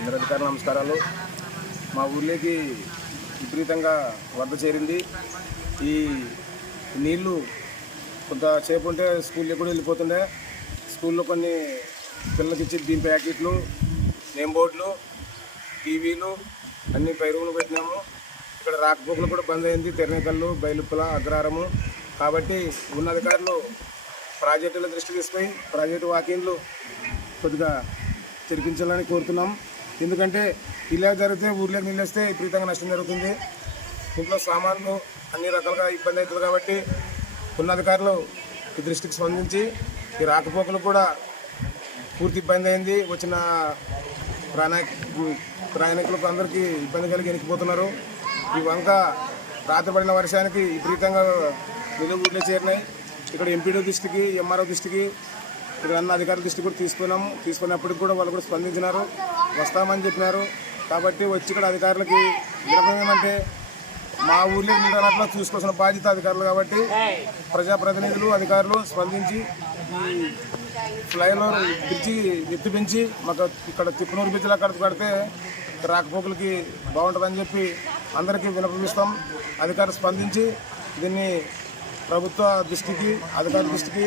అందరి అధికారులు నమస్కారాలు. మా ఊర్లోకి విపరీతంగా వరద చేరింది. ఈ నీళ్లు కొంతసేపు ఉంటే స్కూల్లో కూడా వెళ్ళిపోతుండే. స్కూల్లో కొన్ని పిల్లలకి ఇచ్చి బియ్యం ప్యాకెట్లు, నేమ్ బోర్డులు, టీవీలు అన్ని పైరువులు పెట్టినాము. ఇక్కడ రాకపోకలు కూడా బంద్ అయింది. తెరనేకల్లు, బయలుప్పల, అగ్రహారము. కాబట్టి ఉన్న అధికారులు ప్రాజెక్టుల దృష్టి తీసుకుని ప్రాజెక్టు వాకిన్లు కొద్దిగా తెరిపించాలని కోరుతున్నాం. ఎందుకంటే ఇలా జరిగితే ఊర్లోకి నీళ్ళు వస్తే విపరీతంగా నష్టం జరుగుతుంది. ఇంట్లో సామాన్లు అన్ని రకాలుగా ఇబ్బంది అవుతుంది. కాబట్టి ఉన్నతాధికారులు ఈ దృష్టికి స్పందించి ఈ రాకపోకలు కూడా పూర్తి ఇబ్బంది అయింది. వచ్చిన ప్రయాణికులకు అందరికీ ఇబ్బంది కలిగి వెనక్కిపోతున్నారు. ఈ వంక రాత్రి పడిన వర్షానికి విపరీతంగా నీళ్ళు ఊర్లో చేరినాయి. ఇక్కడ ఎంపీడీ దృష్టికి, ఎంఆర్ఓ దృష్టికి, ఇక్కడ అన్న అధికారుల దృష్టికి కూడా తీసుకున్నప్పటికి కూడా వాళ్ళు కూడా స్పందించినారు, వస్తామని చెప్పినారు. కాబట్టి వచ్చి ఇక్కడ అధికారులకి వినపం ఏమంటే మా ఊర్లో నీళ్ళలో చూసుకోవాల్సిన బాధ్యత అధికారులు. కాబట్టి ప్రజాప్రతినిధులు, అధికారులు స్పందించి ఈ ఫ్లైఓవర్ బ్రిడ్జి ఎత్తి పెంచి మాకు ఇక్కడ తిప్పనూరు బ్రిడ్జిలో కడితే రాకపోకలకి బాగుంటుందని చెప్పి అందరికీ వినపిస్తాం. అధికారులు స్పందించి దీన్ని ప్రభుత్వ దృష్టికి, అధికారుల దృష్టికి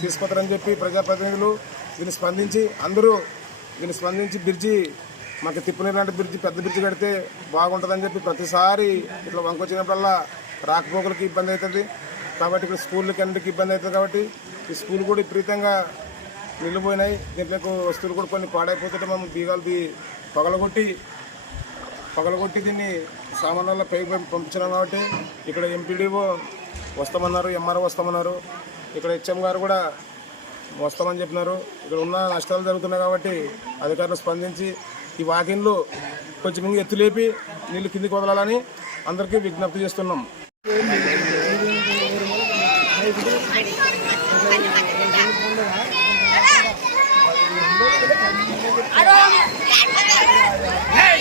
తీసుకొస్తారని చెప్పి ప్రజాప్రతినిధులు దీన్ని స్పందించి అందరూ దీన్ని స్పందించి బ్రిడ్జి మాకు తిప్పనీరు లాంటి బ్రిడ్జి, పెద్ద బ్రిడ్జి కడితే బాగుంటుందని చెప్పి ప్రతిసారి ఇట్లా వంక వచ్చినప్పుడల్లా రాకపోకలకి ఇబ్బంది అవుతుంది. కాబట్టి ఇక్కడ స్కూళ్ళకి అన్నిటికీ ఇబ్బంది అవుతుంది. కాబట్టి ఈ స్కూల్ కూడా విపరీతంగా నిలిపోయినాయి. దీంట్లో వస్తువులు కూడా కొన్ని పాడైపోతుంటే మేము బీగాలు పగలగొట్టి దీన్ని సామాన్ల పైకి పంపించినాం. కాబట్టి ఇక్కడ ఎంపీడీఓ వస్తామన్నారు, ఎంఆర్ఓ వస్తామన్నారు, ఇక్కడ హెచ్ఎం గారు కూడా వస్తామని చెప్పినారు. ఇక్కడ ఉన్న నష్టాలు జరుగుతున్నాయి. కాబట్టి అధికారులు స్పందించి ఈ వాకిన్లు కొంచెం ఇంకా ఎత్తులేపి నీళ్లు కిందికి వదలాలని అందరికీ విజ్ఞప్తి చేస్తున్నాం. Hey!